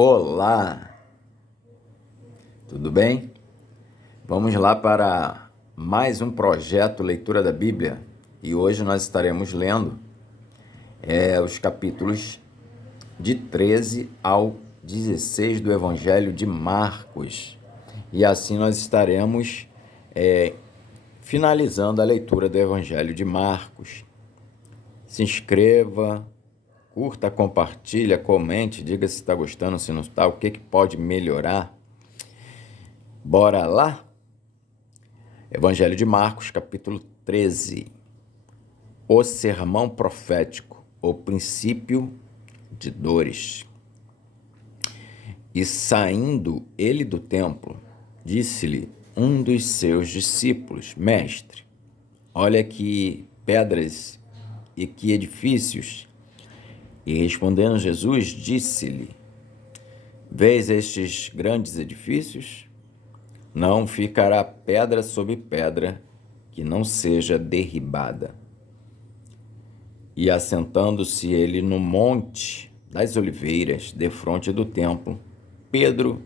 Olá, tudo bem? Vamos lá para mais um projeto Leitura da Bíblia e hoje nós estaremos lendo os capítulos de 13 ao 16 do Evangelho de Marcos e assim nós estaremos finalizando a leitura do Evangelho de Marcos. Se inscreva, curta, compartilha, comente, diga se está gostando, se não está, o que pode melhorar. Bora lá? Evangelho de Marcos, capítulo 13. O sermão profético, o princípio de dores. E saindo ele do templo, disse-lhe um dos seus discípulos: Mestre, olha que pedras e que edifícios. E respondendo Jesus, disse-lhe: Vês estes grandes edifícios? Não ficará pedra sobre pedra que não seja derribada. E assentando-se ele no monte das oliveiras, defronte do templo, Pedro,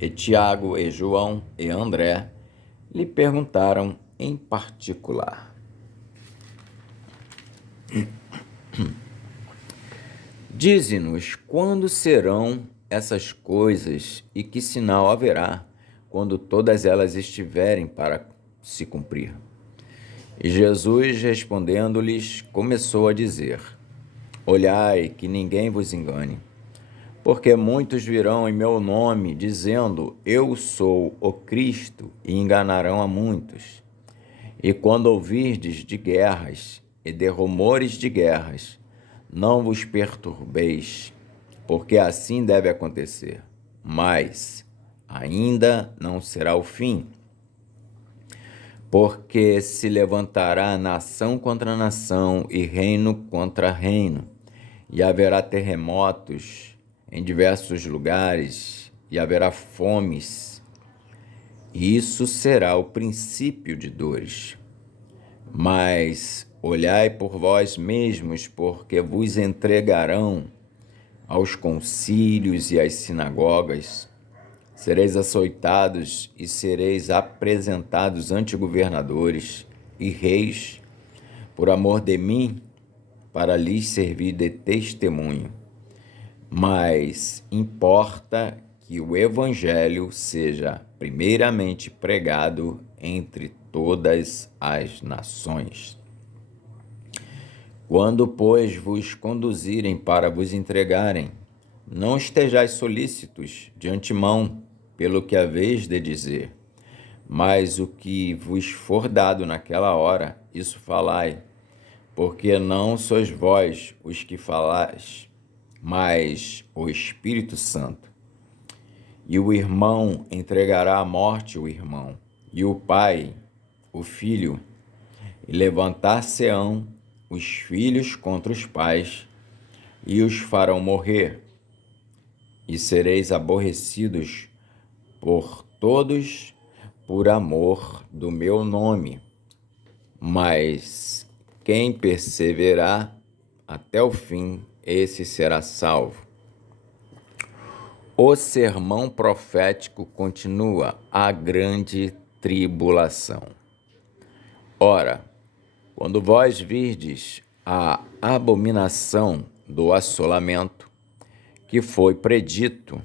e Tiago, e João, e André, lhe perguntaram em particular: Dize-nos quando serão essas coisas e que sinal haverá quando todas elas estiverem para se cumprir? E Jesus, respondendo-lhes, começou a dizer: Olhai que ninguém vos engane, porque muitos virão em meu nome, dizendo, Eu sou o Cristo, e enganarão a muitos. E quando ouvirdes de guerras e de rumores de guerras, não vos perturbeis, porque assim deve acontecer, mas ainda não será o fim. Porque se levantará nação contra nação e reino contra reino, e haverá terremotos em diversos lugares, e haverá fomes. E isso será o princípio de dores. Mas olhai por vós mesmos, porque vos entregarão aos concílios e às sinagogas. Sereis açoitados e sereis apresentados ante governadores e reis, por amor de mim, para lhes servir de testemunho. Mas importa que o Evangelho seja primeiramente pregado entre todas as nações. Quando, pois, vos conduzirem para vos entregarem, não estejais solícitos de antemão pelo que haveis de dizer, mas o que vos for dado naquela hora, isso falai, porque não sois vós os que falais, mas o Espírito Santo. E o irmão entregará à morte o irmão, e o pai, o filho, e levantar-se-ão os filhos contra os pais, e os farão morrer, e sereis aborrecidos por todos por amor do meu nome. Mas quem perseverar até o fim, esse será salvo. O sermão profético continua: a grande tribulação. Ora, quando vós virdes a abominação do assolamento, que foi predito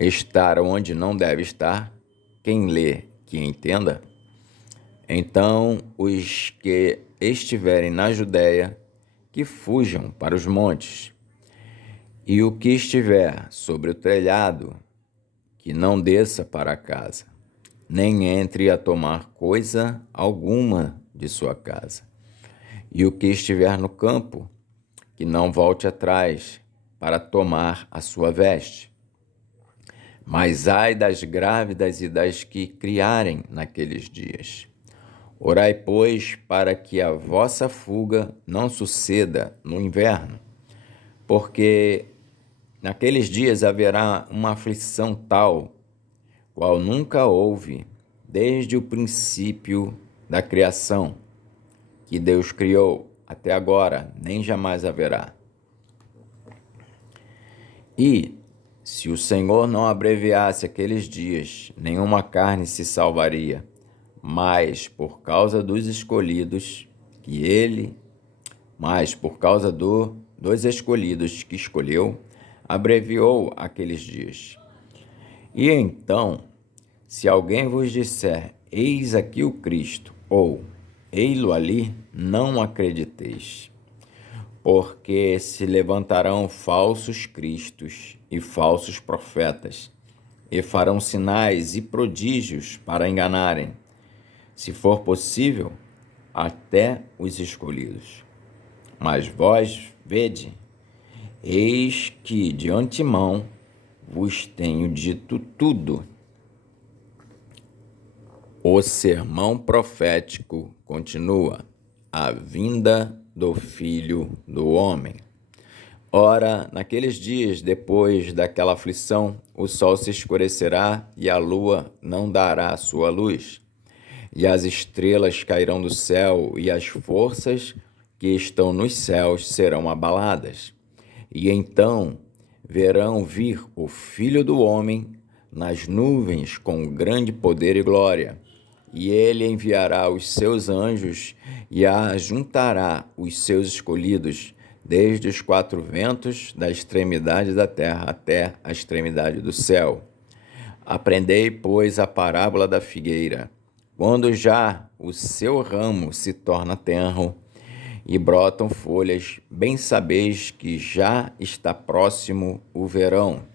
estar onde não deve estar, quem lê, que entenda, então os que estiverem na Judéia, que fujam para os montes, e o que estiver sobre o telhado, que não desça para casa, nem entre a tomar coisa alguma de sua casa. E o que estiver no campo, que não volte atrás para tomar a sua veste. Mas ai das grávidas e das que criarem naqueles dias. Orai, pois, para que a vossa fuga não suceda no inverno, porque naqueles dias haverá uma aflição tal, qual nunca houve desde o princípio da criação, que Deus criou até agora, nem jamais haverá. E Se o Senhor não abreviasse aqueles dias, nenhuma carne se salvaria, mas por causa dos escolhidos que ele, mas por causa dos escolhidos que escolheu, abreviou aqueles dias. E então, se alguém vos disser, eis aqui o Cristo, ou ei-lo ali, não acrediteis. Porque se levantarão falsos cristos e falsos profetas, e farão sinais e prodígios para enganarem, se for possível, até os escolhidos. Mas vós vede, eis que de antemão vos tenho dito tudo. O sermão profético continua: a vinda do Filho do Homem. Ora, naqueles dias, depois daquela aflição, o sol se escurecerá e a lua não dará sua luz, e as estrelas cairão do céu, e as forças que estão nos céus serão abaladas. E então verão vir o Filho do Homem nas nuvens com grande poder e glória. E ele enviará os seus anjos e ajuntará os seus escolhidos desde os quatro ventos, da extremidade da terra até a extremidade do céu. Aprendei, pois, a parábola da figueira. Quando já o seu ramo se torna tenro e brotam folhas, bem sabeis que já está próximo o verão.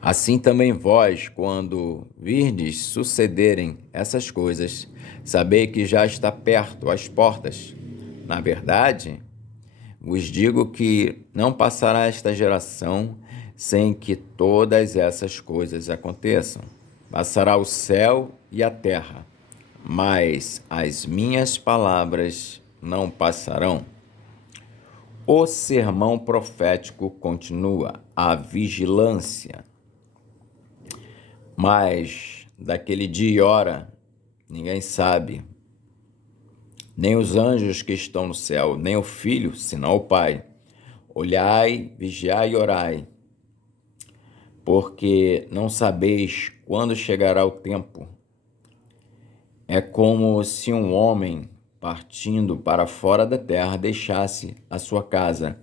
Assim também vós, quando virdes sucederem essas coisas, sabei que já está perto as portas. Na verdade, vos digo que não passará esta geração sem que todas essas coisas aconteçam. Passará o céu e a terra, mas as minhas palavras não passarão. O sermão profético continua: a vigilância. Mas daquele dia e hora ninguém sabe, nem os anjos que estão no céu, nem o Filho, senão o Pai. Olhai, vigiai e orai, porque não sabeis quando chegará o tempo. É como se um homem, partindo para fora da terra, deixasse a sua casa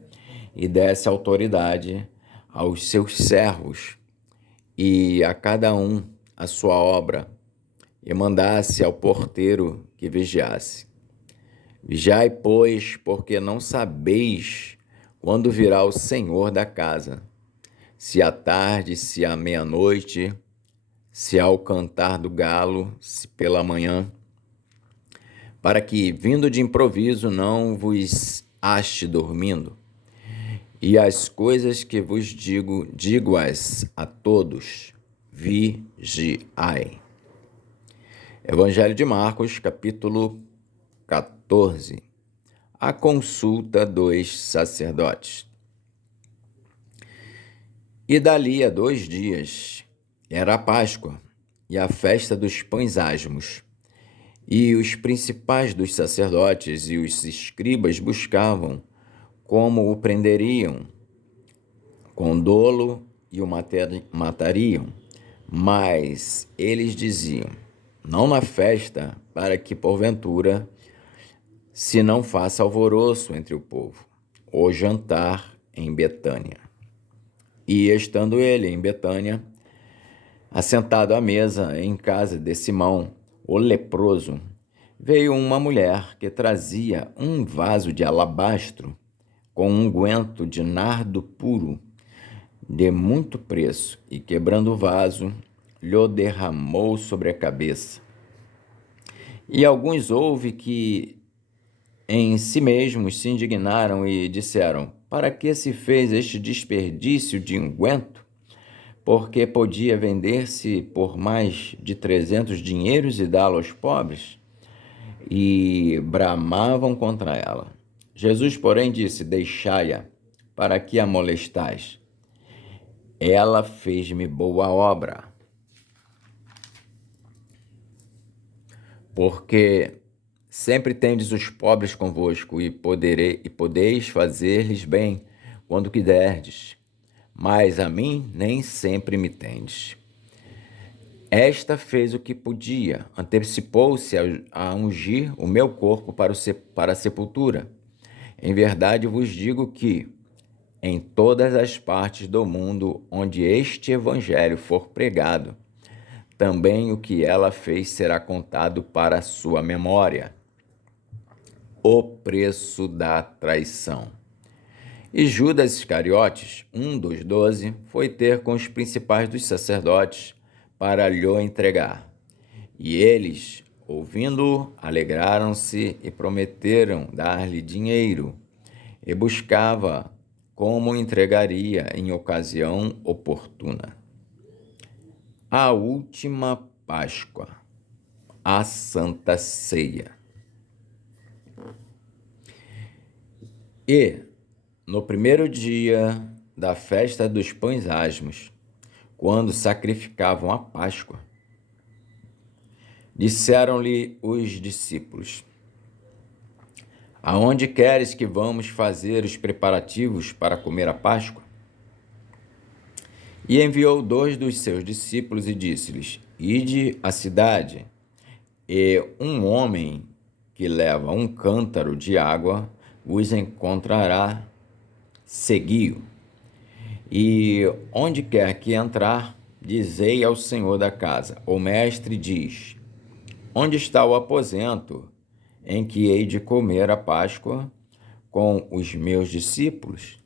e desse autoridade aos seus servos e a cada um a sua obra, e mandasse ao porteiro que vigiasse. Vigiai, pois, porque não sabeis quando virá o Senhor da casa, se à tarde, se à meia-noite, se ao cantar do galo, se pela manhã, para que, vindo de improviso, não vos ache dormindo. E as coisas que vos digo-as a todos, vigiai. Evangelho de Marcos, capítulo 14. A consulta dos sacerdotes. E dali a 2 dias era a Páscoa e a festa dos pães asmos. E os principais dos sacerdotes e os escribas buscavam como o prenderiam com dolo e o matariam. Mas eles diziam: não na festa, para que porventura se não faça alvoroço entre o povo. O jantar em Betânia. E estando ele em Betânia, assentado à mesa em casa de Simão, o leproso, veio uma mulher que trazia um vaso de alabastro com um unguento de nardo puro, de muito preço, e quebrando o vaso, lhe derramou sobre a cabeça. E alguns houve que em si mesmos se indignaram e disseram: para que se fez este desperdício de unguento? Porque podia vender-se por mais de 300 dinheiros e dá-lo aos pobres? E bramavam contra ela. Jesus, porém, disse: deixai-a, para que a molestais? Ela fez-me boa obra. Porque sempre tendes os pobres convosco, e podeis fazer-lhes bem quando quiserdes, mas a mim nem sempre me tendes. Esta fez o que podia, antecipou-se a ungir o meu corpo para a sepultura. Em verdade vos digo que, em todas as partes do mundo onde este evangelho for pregado, também o que ela fez será contado para a sua memória. O preço da traição. E Judas Iscariotes, um dos 12, foi ter com os principais dos sacerdotes para lhe entregar. E eles, ouvindo-o, alegraram-se e prometeram dar-lhe dinheiro, e buscava como entregaria em ocasião oportuna. A última Páscoa, a Santa Ceia. E, no primeiro dia da festa dos pães asmos, quando sacrificavam a Páscoa, disseram-lhe os discípulos: Aonde queres que vamos fazer os preparativos para comer a Páscoa? E enviou 2 dos seus discípulos e disse-lhes: Ide à cidade, e um homem que leva um cântaro de água vos encontrará, segui-o. E onde quer que entrar, dizei ao senhor da casa: O mestre diz: Onde está o aposento em que hei de comer a Páscoa com os meus discípulos?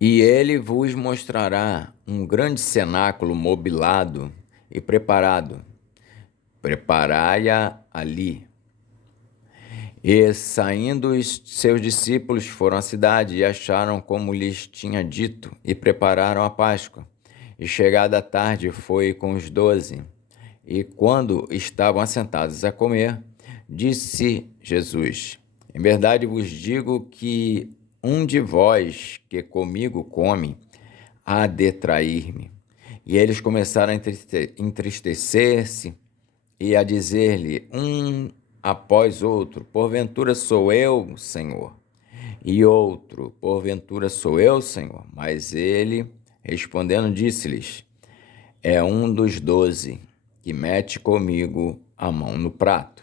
E ele vos mostrará um grande cenáculo mobilado e preparado. Preparai-a ali. E, saindo os seus discípulos, foram à cidade e acharam como lhes tinha dito, e prepararam a Páscoa. E, chegada a tarde, foi com os 12. E, quando estavam assentados a comer, disse Jesus: Em verdade vos digo que um de vós que comigo come, há de trair-me. E eles começaram a entristecer-se e a dizer-lhe um após outro: Porventura sou eu, Senhor? E outro: Porventura sou eu, Senhor? Mas ele, respondendo, disse-lhes: É um dos 12 que mete comigo a mão no prato.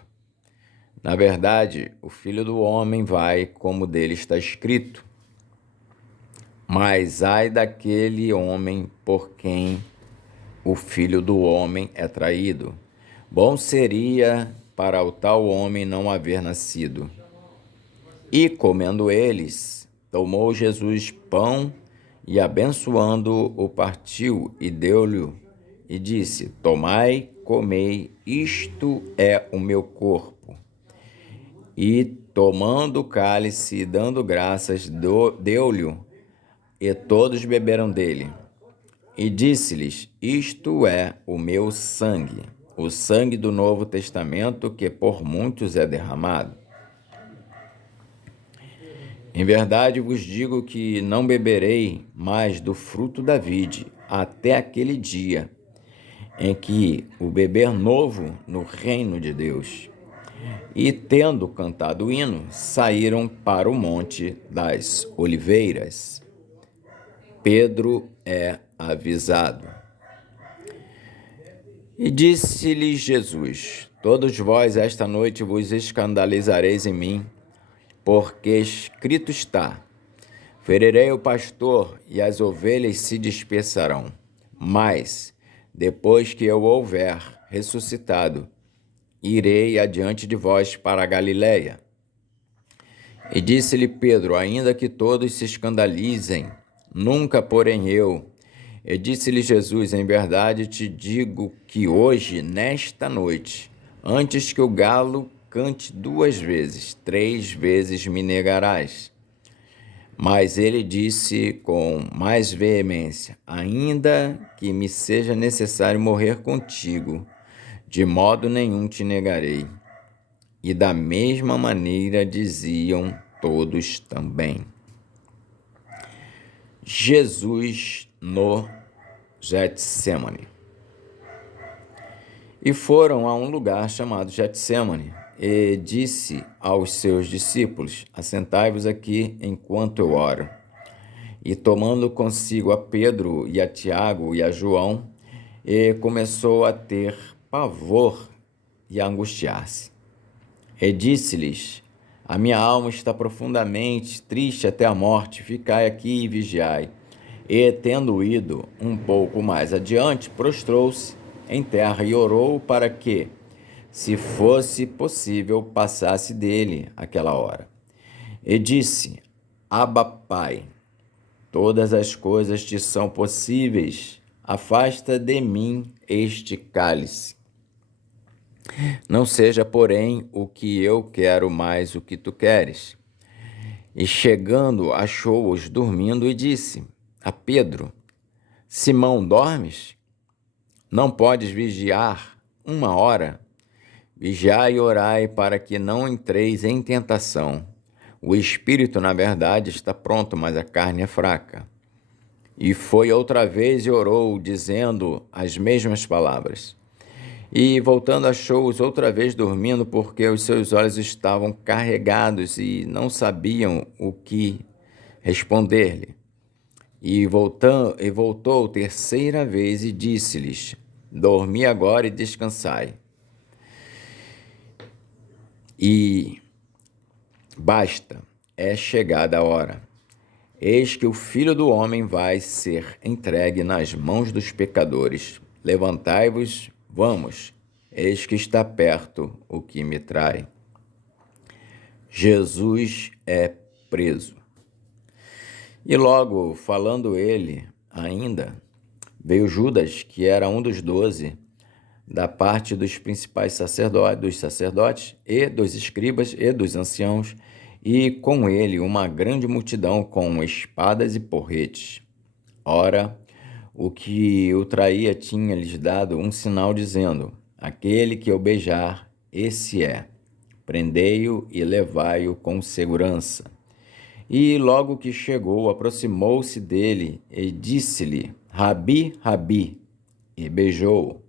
Na verdade, o Filho do Homem vai como dele está escrito. Mas ai daquele homem por quem o Filho do Homem é traído. Bom seria para o tal homem não haver nascido. E, comendo eles, tomou Jesus pão e, abençoando, o partiu e deu-lhe, e disse: Tomai, comei, isto é o meu corpo. E, tomando o cálice e dando graças, deu-lhe, e todos beberam dele. E disse-lhes: Isto é o meu sangue, o sangue do Novo Testamento, que por muitos é derramado. Em verdade vos digo que não beberei mais do fruto da vide, até aquele dia em que o beber novo no reino de Deus. E, tendo cantado o hino, saíram para o Monte das Oliveiras. Pedro é avisado. E disse-lhe Jesus: Todos vós esta noite vos escandalizareis em mim, porque escrito está: Ferirei o pastor e as ovelhas se dispersarão. Mas, depois que eu houver ressuscitado, irei adiante de vós para a Galiléia. E disse-lhe Pedro: Ainda que todos se escandalizem, nunca porém eu. E disse-lhe Jesus: Em verdade te digo que hoje, nesta noite, antes que o galo cante 2 vezes, 3 vezes me negarás. Mas ele disse com mais veemência: Ainda que me seja necessário morrer contigo, de modo nenhum te negarei. E da mesma maneira diziam todos também. Jesus no Getsêmani. E foram a um lugar chamado Getsêmani, e disse aos seus discípulos: Assentai-vos aqui enquanto eu oro. e tomando consigo a Pedro e a Tiago e a João, e começou a ter pavor e a angustiar-se. E disse-lhes: A minha alma está profundamente triste até a morte, ficai aqui e vigiai. E, tendo ido um pouco mais adiante, prostrou-se em terra e orou para que, se fosse possível, passasse dele aquela hora. E disse: Abba, Pai, todas as coisas te são possíveis, afasta de mim este cálice. Não seja, porém, o que eu quero, mas o que tu queres. E chegando, achou-os dormindo e disse a Pedro: Simão, dormes? Não podes vigiar 1 hora? Vigiai e orai para que não entreis em tentação. O espírito, na verdade, está pronto, mas a carne é fraca. E foi outra vez e orou, dizendo as mesmas palavras. E voltando, achou-os outra vez dormindo, porque os seus olhos estavam carregados e não sabiam o que responder-lhe. E voltou terceira vez e disse-lhes: Dormi agora e descansai. E basta, é chegada a hora. Eis que o Filho do Homem vai ser entregue nas mãos dos pecadores. Levantai-vos, vamos, eis que está perto o que me trai. Jesus é preso. E logo, falando ele ainda, veio Judas, que era um dos 12, da parte dos principais sacerdotes e dos escribas e dos anciãos, e com ele uma grande multidão com espadas e porretes. Ora, o que o traía tinha-lhes dado um sinal, dizendo: Aquele que eu beijar, esse é. Prendei-o e levai-o com segurança. E logo que chegou, aproximou-se dele e disse-lhe: Rabi, Rabi, e beijou-o.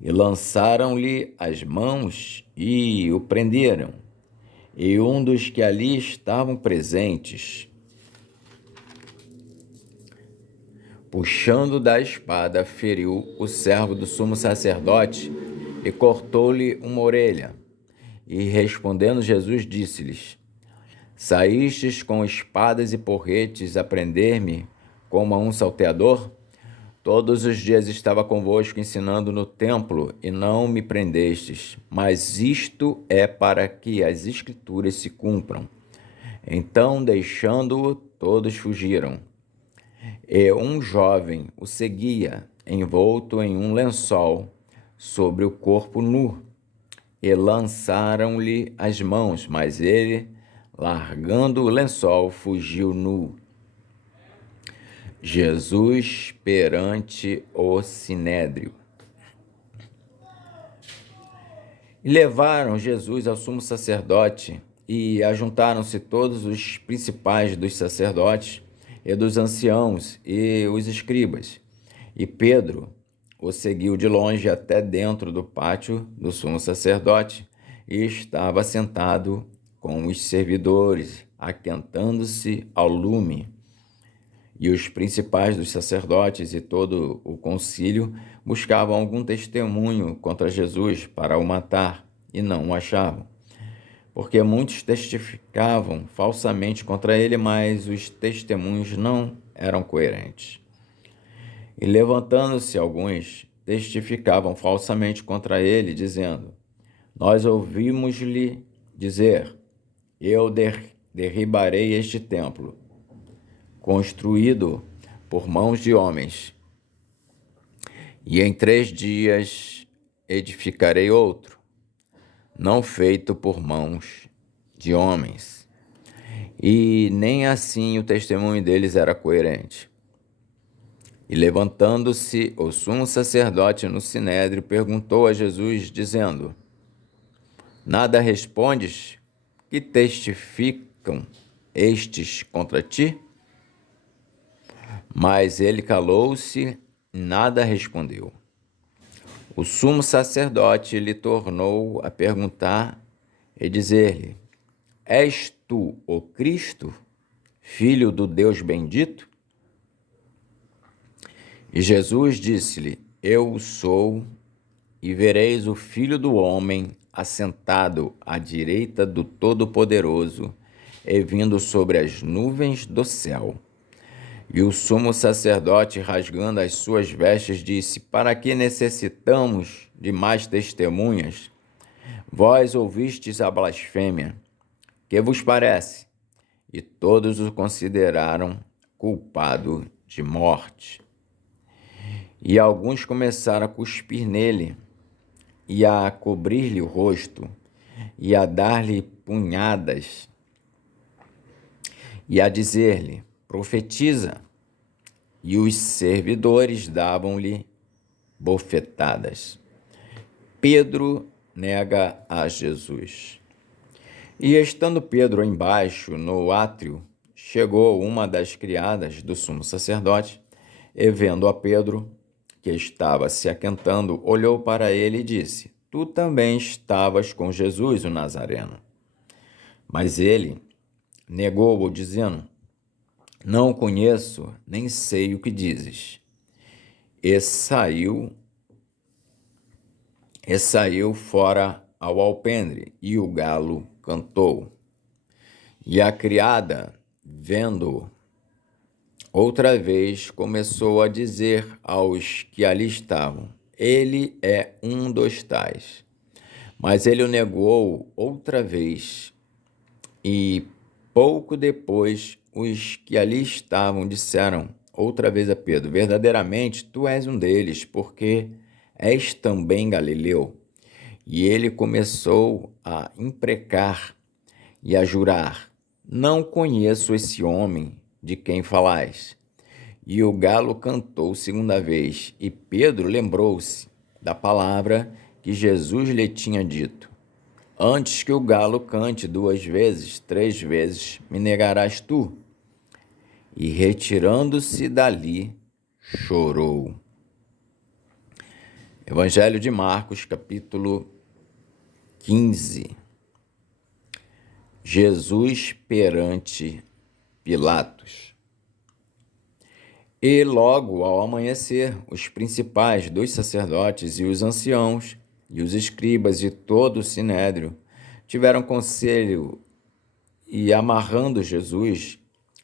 E lançaram-lhe as mãos e o prenderam. E um dos que ali estavam presentes, puxando da espada, feriu o servo do sumo sacerdote e cortou-lhe uma orelha. E respondendo Jesus, disse-lhes: Saístes com espadas e porretes a prender-me como a um salteador? Todos os dias estava convosco ensinando no templo e não me prendestes, mas isto é para que as Escrituras se cumpram. Então, deixando-o, todos fugiram. E um jovem o seguia, envolto em um lençol, sobre o corpo nu, e lançaram-lhe as mãos, mas ele, largando o lençol, fugiu nu. Jesus perante o sinédrio. E levaram Jesus ao sumo sacerdote, e ajuntaram-se todos os principais dos sacerdotes e dos anciãos e os escribas. E Pedro o seguiu de longe até dentro do pátio do sumo sacerdote, e estava sentado com os servidores, aquentando-se ao lume. E os principais dos sacerdotes e todo o concílio buscavam algum testemunho contra Jesus para o matar, e não o achavam. Porque muitos testificavam falsamente contra ele, mas os testemunhos não eram coerentes. E levantando-se alguns, testificavam falsamente contra ele, dizendo: Nós ouvimos-lhe dizer: Eu derribarei este templo, construído por mãos de homens, e em 3 dias edificarei outro, não feito por mãos de homens. E nem assim o testemunho deles era coerente. E levantando-se o sumo sacerdote no sinédrio, perguntou a Jesus, dizendo: Nada respondes? Que testificam estes contra ti? Mas ele calou-se e nada respondeu. O sumo sacerdote lhe tornou a perguntar e dizer-lhe: És tu o Cristo, filho do Deus bendito? E Jesus disse-lhe: Eu o sou, e vereis o Filho do Homem assentado à direita do Todo-Poderoso e vindo sobre as nuvens do céu. E o sumo sacerdote, rasgando as suas vestes, disse: Para que necessitamos de mais testemunhas? Vós ouvistes a blasfêmia. Que vos parece? E todos o consideraram culpado de morte. E alguns começaram a cuspir nele, e a cobrir-lhe o rosto, e a dar-lhe punhadas, e a dizer-lhe: Profetiza. E os servidores davam-lhe bofetadas. Pedro nega a Jesus. E estando Pedro embaixo, no átrio, chegou uma das criadas do sumo sacerdote, e vendo a Pedro, que estava se aquentando, olhou para ele e disse: Tu também estavas com Jesus, o Nazareno. Mas ele negou-o, dizendo: Não o conheço, nem sei o que dizes. E saiu fora ao alpendre, e o galo cantou. E a criada, vendo outra vez, começou a dizer aos que ali estavam: Ele é um dos tais. Mas ele o negou outra vez. E pouco depois, os que ali estavam disseram outra vez a Pedro: Verdadeiramente, tu és um deles, porque és também galileu. E ele começou a imprecar e a jurar: Não conheço esse homem de quem falais. E o galo cantou segunda vez, e Pedro lembrou-se da palavra que Jesus lhe tinha dito: Antes que o galo cante 2 vezes, 3 vezes, me negarás tu. E retirando-se dali, chorou. Evangelho de Marcos, capítulo 15. Jesus perante Pilatos. E logo ao amanhecer, os principais dos sacerdotes e os anciãos, e os escribas e todo o sinédrio, tiveram conselho e, amarrando Jesus,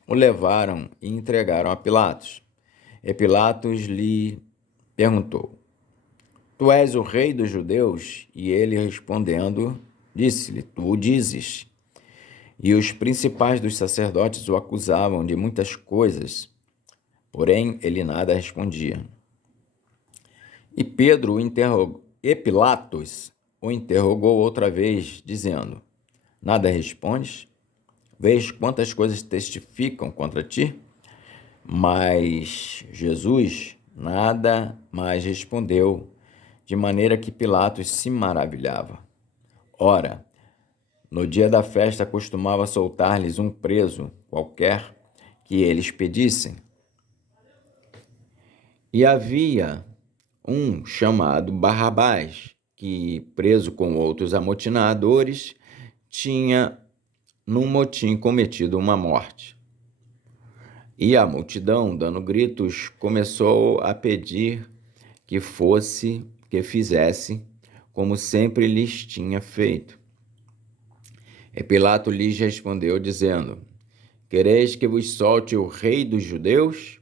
o levaram e entregaram a Pilatos. E Pilatos lhe perguntou: Tu és o rei dos judeus? E ele, respondendo, disse-lhe: Tu o dizes. E os principais dos sacerdotes o acusavam de muitas coisas, porém ele nada respondia. E Pilatos o interrogou outra vez, dizendo: Nada respondes? Vês quantas coisas testificam contra ti? Mas Jesus nada mais respondeu, de maneira que Pilatos se maravilhava. Ora, no dia da festa costumava soltar-lhes um preso qualquer que eles pedissem. E havia um chamado Barrabás, que, preso com outros amotinadores, tinha num motim cometido uma morte. E a multidão, dando gritos, começou a pedir que fizesse como sempre lhes tinha feito. E Pilato lhes respondeu, dizendo: Quereis que vos solte o rei dos judeus?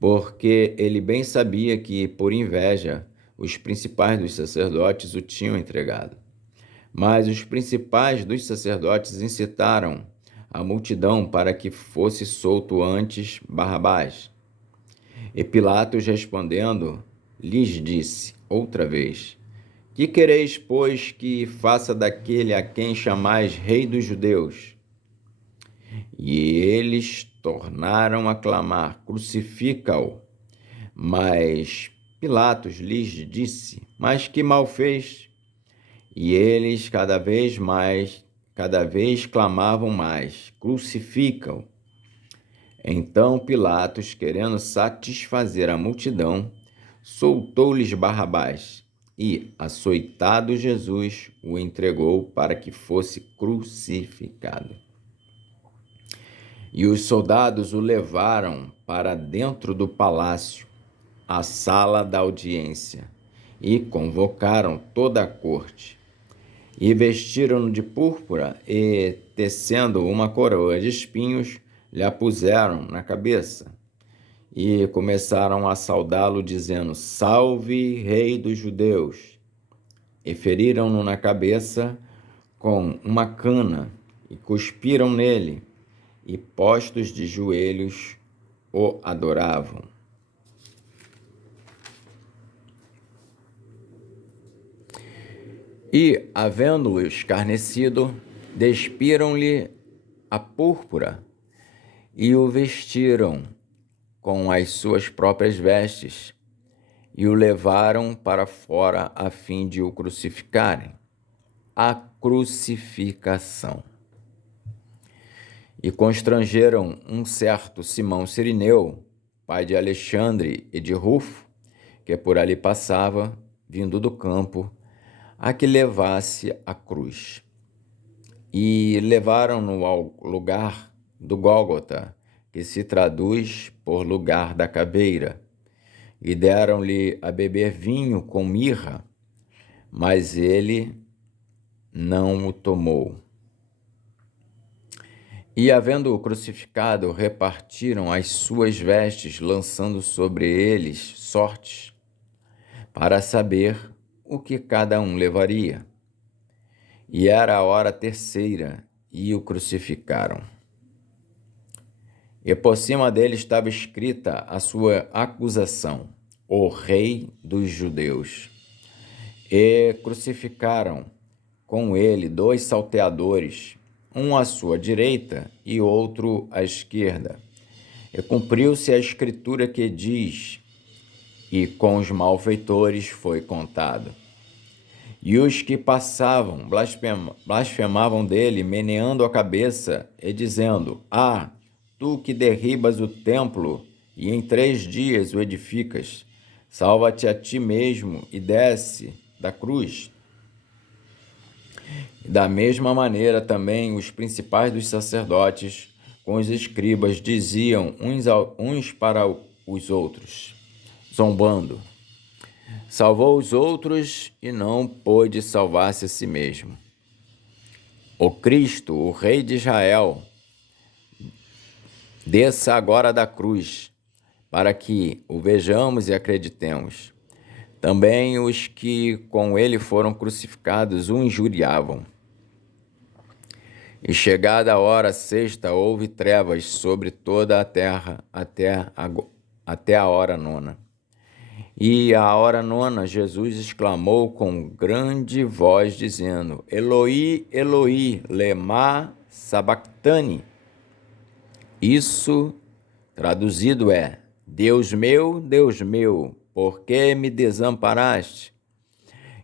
Porque ele bem sabia que, por inveja, os principais dos sacerdotes o tinham entregado. Mas os principais dos sacerdotes incitaram a multidão para que fosse solto antes Barrabás. E Pilatos, respondendo, lhes disse outra vez: Que quereis, pois, que faça daquele a quem chamais rei dos judeus? E eles tornaram a clamar: Crucifica-o. Mas Pilatos lhes disse: Mas que mal fez? E eles cada vez clamavam mais: Crucifica-o. Então Pilatos, querendo satisfazer a multidão, soltou-lhes Barrabás e, açoitado Jesus, o entregou para que fosse crucificado. E os soldados o levaram para dentro do palácio, à sala da audiência, e convocaram toda a corte. E vestiram-no de púrpura e, tecendo uma coroa de espinhos, lhe a puseram na cabeça. E começaram a saudá-lo, dizendo: Salve, Rei dos Judeus! E feriram-no na cabeça com uma cana, e cuspiram nele, e postos de joelhos o adoravam. E, havendo-o escarnecido, despiram-lhe a púrpura e o vestiram com as suas próprias vestes e o levaram para fora a fim de o crucificarem. A crucificação. E constrangeram um certo Simão Cirineu, pai de Alexandre e de Rufo, que por ali passava, vindo do campo, a que levasse a cruz. E levaram-no ao lugar do Gólgota, que se traduz por lugar da caveira, e deram-lhe a beber vinho com mirra, mas ele não o tomou. E, havendo-o crucificado, repartiram as suas vestes, lançando sobre eles sortes, para saber o que cada um levaria. E era a hora terceira, e o crucificaram. E por cima dele estava escrita a sua acusação: O Rei dos Judeus. E crucificaram com ele 2 salteadores, um à sua direita e outro à esquerda. E cumpriu-se a escritura que diz: E com os malfeitores foi contado. E os que passavam blasfemavam dele, meneando a cabeça e dizendo: Ah, tu que derribas o templo e em 3 dias o edificas, salva-te a ti mesmo e desce da cruz. Da mesma maneira também os principais dos sacerdotes com os escribas diziam uns para os outros, zombando: Salvou os outros e não pôde salvar-se a si mesmo. O Cristo, o Rei de Israel, desça agora da cruz, para que o vejamos e acreditemos. Também os que com ele foram crucificados o injuriavam. E chegada a hora sexta, houve trevas sobre toda a terra até a hora nona. E à hora nona, Jesus exclamou com grande voz, dizendo: Eloi, Eloi, lema sabachthani. Isso, traduzido, é: Deus meu, por que me desamparaste?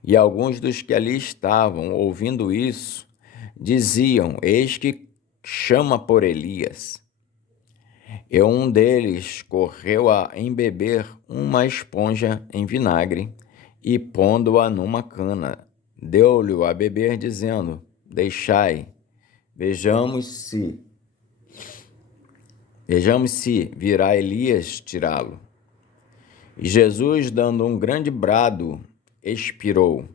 E alguns dos que ali estavam, ouvindo isso, diziam: Eis que chama por Elias. E um deles correu a embeber uma esponja em vinagre e, pondo-a numa cana, deu-lhe a beber, dizendo: Deixai, vejamos se virá Elias tirá-lo. E Jesus, dando um grande brado, expirou.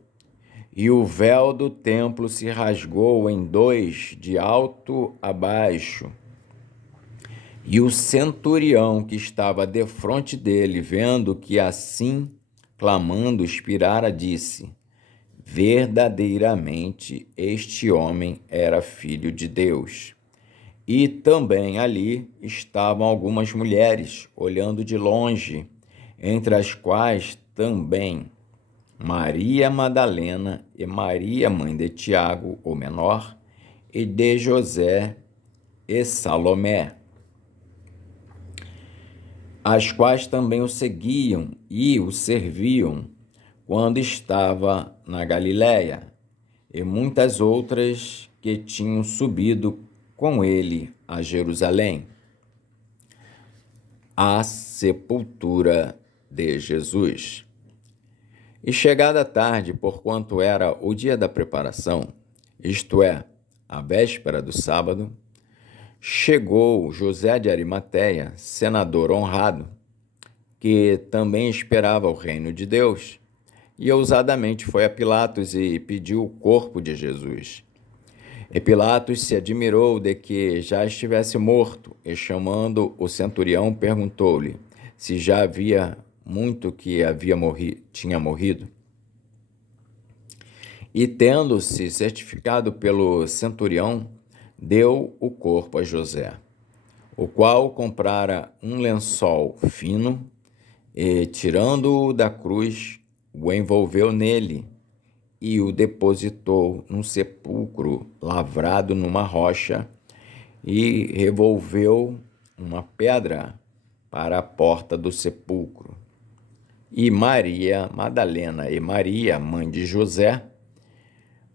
E o véu do templo se rasgou em 2, de alto a baixo. E o centurião que estava defronte dele, vendo que assim, clamando, expirara, disse: Verdadeiramente este homem era filho de Deus. E também ali estavam algumas mulheres, olhando de longe, entre as quais também Maria Madalena e Maria, mãe de Tiago, o menor, e de José e Salomé, as quais também o seguiam e o serviam quando estava na Galiléia, e muitas outras que tinham subido com ele a Jerusalém. A sepultura de Jesus. E chegada a tarde, porquanto era o dia da preparação, isto é, a véspera do sábado, chegou José de Arimateia, senador honrado, que também esperava o reino de Deus, e ousadamente foi a Pilatos e pediu o corpo de Jesus. E Pilatos se admirou de que já estivesse morto, e chamando o centurião, perguntou-lhe se já havia muito que tinha morrido. E tendo-se certificado pelo centurião, deu o corpo a José, o qual comprara um lençol fino e, tirando-o da cruz, o envolveu nele e o depositou num sepulcro lavrado numa rocha e revolveu uma pedra para a porta do sepulcro. E Maria Madalena e Maria, mãe de José,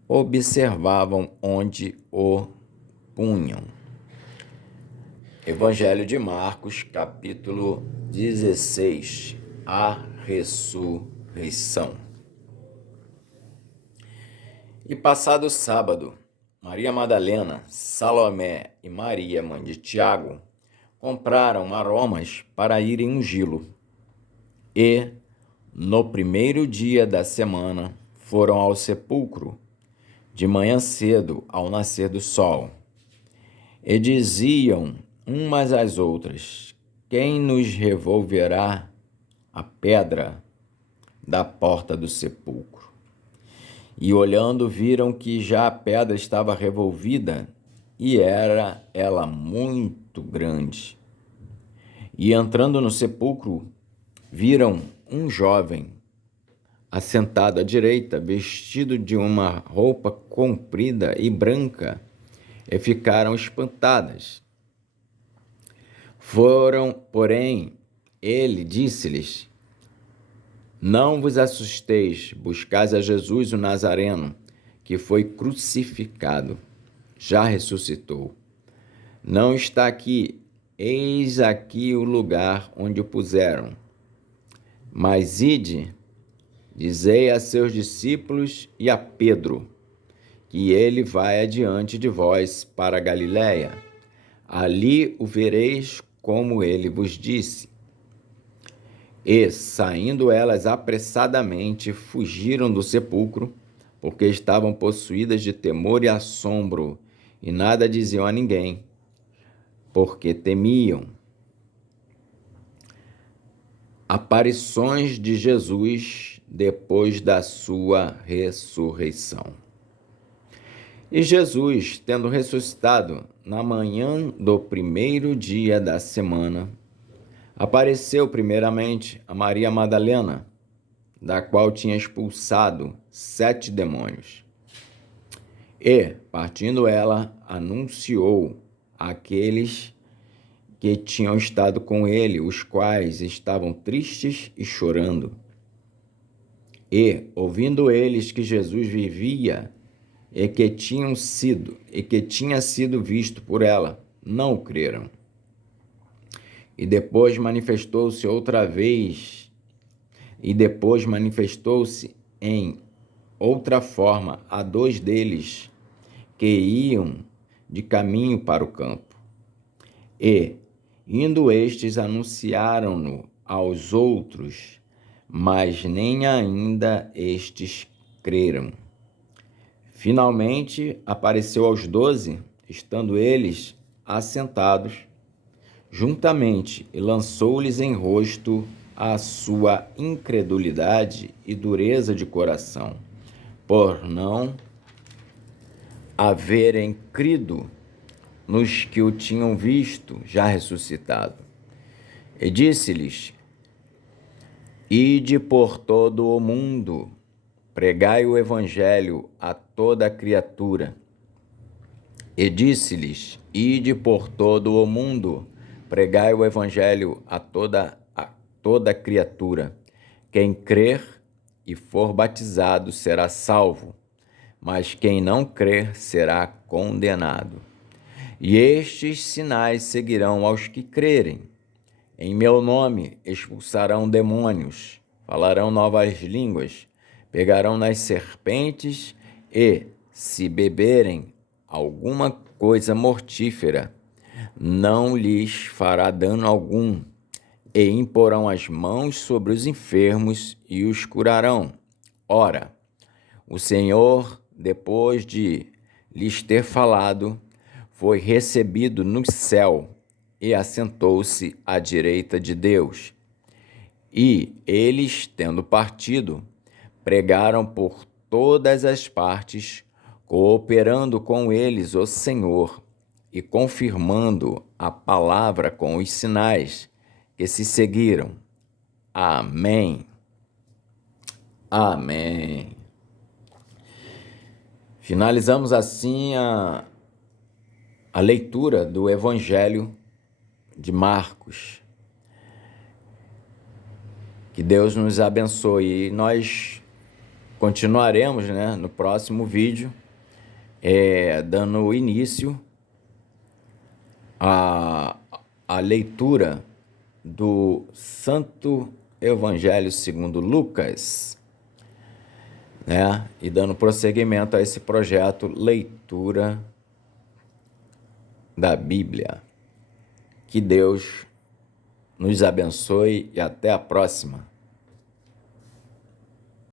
observavam onde o punham. Evangelho de Marcos, capítulo 16. A ressurreição. E passado o sábado, Maria Madalena, Salomé e Maria, mãe de Tiago, compraram aromas para irem ungí-lo. E, no primeiro dia da semana, foram ao sepulcro, de manhã cedo, ao nascer do sol. E diziam umas às outras: quem nos revolverá a pedra da porta do sepulcro? E olhando, viram que já a pedra estava revolvida, e era ela muito grande. E entrando no sepulcro, viram um jovem assentado à direita, vestido de uma roupa comprida e branca, e ficaram espantadas. Porém, ele disse-lhes: não vos assusteis, buscais a Jesus o Nazareno, que foi crucificado. Já ressuscitou. Não está aqui, eis aqui o lugar onde o puseram. Mas ide, dizei a seus discípulos e a Pedro, que ele vai adiante de vós para a Galiléia. Ali o vereis como ele vos disse. E, saindo elas apressadamente, fugiram do sepulcro, porque estavam possuídas de temor e assombro, e nada diziam a ninguém, porque temiam. Aparições de Jesus depois da sua ressurreição. E Jesus, tendo ressuscitado na manhã do primeiro dia da semana, apareceu primeiramente a Maria Madalena, da qual tinha expulsado 7 demônios. E, partindo ela, anunciou àqueles que tinham estado com ele, os quais estavam tristes e chorando. E, ouvindo eles que Jesus vivia e que tinha sido visto por ela, não o creram. E depois manifestou-se em outra forma a 2 deles que iam de caminho para o campo. E, indo estes, anunciaram-no aos outros, mas nem ainda estes creram. Finalmente apareceu aos 12, estando eles assentados juntamente, e lançou-lhes em rosto a sua incredulidade e dureza de coração, por não haverem crido nos que o tinham visto já ressuscitado. E disse-lhes: ide por todo o mundo, pregai o evangelho a toda criatura. E disse-lhes: ide por todo o mundo, pregai o evangelho a toda criatura. Quem crer e for batizado será salvo, mas quem não crer será condenado. E estes sinais seguirão aos que crerem. Em meu nome expulsarão demônios, falarão novas línguas, pegarão nas serpentes e, se beberem alguma coisa mortífera, não lhes fará dano algum, e imporão as mãos sobre os enfermos e os curarão. Ora, o Senhor, depois de lhes ter falado, foi recebido no céu e assentou-se à direita de Deus. E eles, tendo partido, pregaram por todas as partes, cooperando com eles o Senhor e confirmando a palavra com os sinais que se seguiram. Amém. Amém. Finalizamos assim a leitura do Evangelho de Marcos. Que Deus nos abençoe. E nós continuaremos, no próximo vídeo, dando início à leitura do Santo Evangelho segundo Lucas, e dando prosseguimento a esse projeto Leitura da Bíblia. Que Deus nos abençoe e até a próxima.